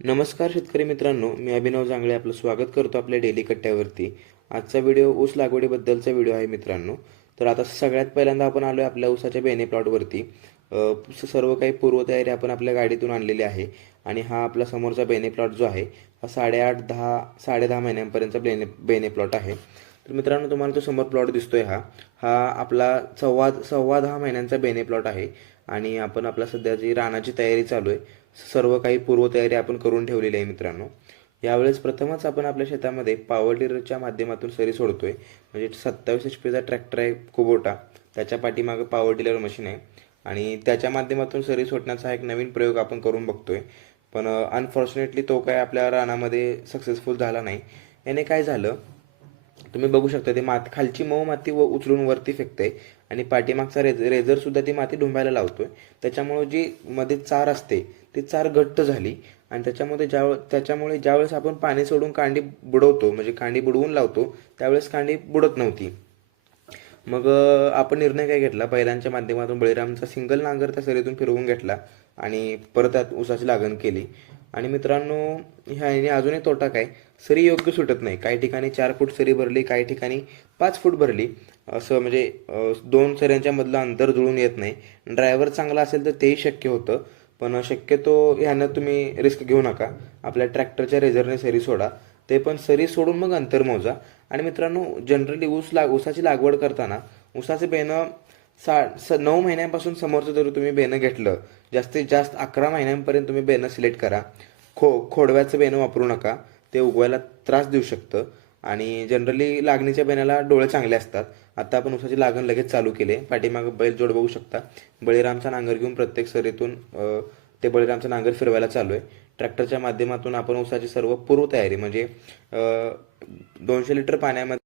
नमस्कार शेतकरी मित्रांनो, मी अभिनव जांगळे आपलं स्वागत करतो आपल्या डेली कट्ट्यावरती. आजचा व्हिडिओ ऊस लागवडीबद्दलचा व्हिडिओ आहे मित्रांनो. तर आता सगळ्यात पहिल्यांदा आपण आलो आहे आपल्या ऊसाच्या बेने प्लॉटवरती. सर्व काही पूर्वतयारी आपण आपल्या गाडीतून आणलेली आहे आणि हा आपला समोरचा बेने प्लॉट जो आहे हा 8.5 महिन्यांपर्यंतचा बेने प्लॉट आहे. तर मित्रांनो, तुम्हाला जो समोर प्लॉट दिसतोय हा हा आपला सव्वा सव्वा 10 महिन्यांचा बेने प्लॉट आहे आणि आपण आपला सध्या जी रानाची तयारी चालू आहे, सर्व काही पूर्वतयारी आपण करून ठेवलेली आहे मित्रांनो. यावेळेस प्रथमच आपण आपल्या शेतामध्ये पॉवर टिलरच्या माध्यमातून सरी सोडतोय. म्हणजे 27 HP ट्रॅक्टर आहे कुबोटा, त्याच्या पाठीमागे पॉवर टिलर मशीन आहे आणि त्याच्या माध्यमातून सरी सोडण्याचा एक नवीन प्रयोग आपण करून बघतोय. पण अनफॉर्च्युनेटली तो काय आपल्या रानामध्ये सक्सेसफुल झाला नाही. याने काय झालं, तुम्ही बघू शकता ते खालची मऊ माती उचलून वरती फेकते आणि पाठीमागचा रेझर सुद्धा ती माती ढुंबायला लावतोय. त्याच्यामुळे जी मध्ये चार असते ती चार घट्ट झाली आणि त्याच्यामुळे ज्यावेळेस आपण पाणी सोडून कांडी बुडवतो, म्हणजे कांडी बुडवून लावतो, त्यावेळेस कांडी बुडत नव्हती. मग आपण निर्णय काय घेतला, बैलांच्या माध्यमातून बळीरामचा सिंगल नांगर त्या सरीतून फिरवून घेतला आणि परत त्यात ऊसाची लागण केली. आणि मित्रांनो, ह्याने अजूनही तोटा काय, सरी योग्य सुटत नाही. काही ठिकाणी 4 फूट सरी भरली, काही ठिकाणी 5 फूट भरली. असं म्हणजे दोन सऱ्यांच्या मधलं अंतर जुळून येत नाही. ड्रायव्हर चांगला असेल तर तेही शक्य होतं, पण शक्यतो ह्यानं तुम्ही रिस्क घेऊ नका. आपल्या ट्रॅक्टरच्या रेझरने सरी सोडा, ते पण सरी सोडून मग अंतर मोजा. आणि मित्रांनो, जनरली ऊसाची लागवड करताना ऊसाचे बेनं 9 महिन्यांपासून समोरचं जर तुम्ही बेनं घेतलं, जास्तीत जास्त 11 महिन्यांपर्यंत तुम्ही बेनं सिलेक्ट करा. खोडव्याचं बेनं वापरू नका, ते उगवायला त्रास देऊ शकतं. आणि जनरली लागणीच्या बेण्याला डोळे चांगले असतात. आता आपण ऊसाची लागण लगेच चालू केली. पाठीमागं बैल जोड बघू शकता. बळीरामचा नांगर घेऊन प्रत्येक सरीतून ते बळीरामचा नांगर फिरवायला चालू आहे. ट्रॅक्टरच्या माध्यमातून आपण ऊसाची सर्व पूर्वतयारी म्हणजे 200 लिटर पाण्यामध्ये